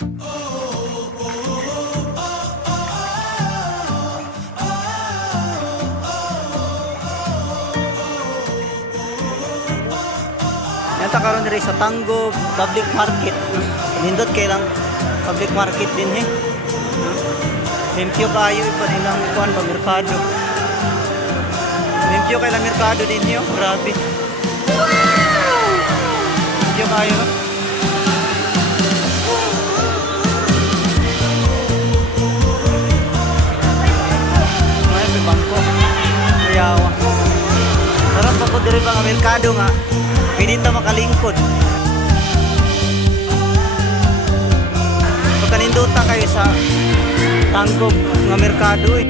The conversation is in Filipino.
Yan ta karon diri sa Tanggo Public Market. Nindot kay lang public market din eh. Limpyo kayo ipa nilang kuan pa merkado. Limpyo kay lang merkado din yo, grabe. Limpyo kayo. May bangko. Ayawa. Sarap ako diri pa nga merkado nga. Pwede ta makalingkod. Pagkaninduta kayo sa Tanggo nga merkado eh.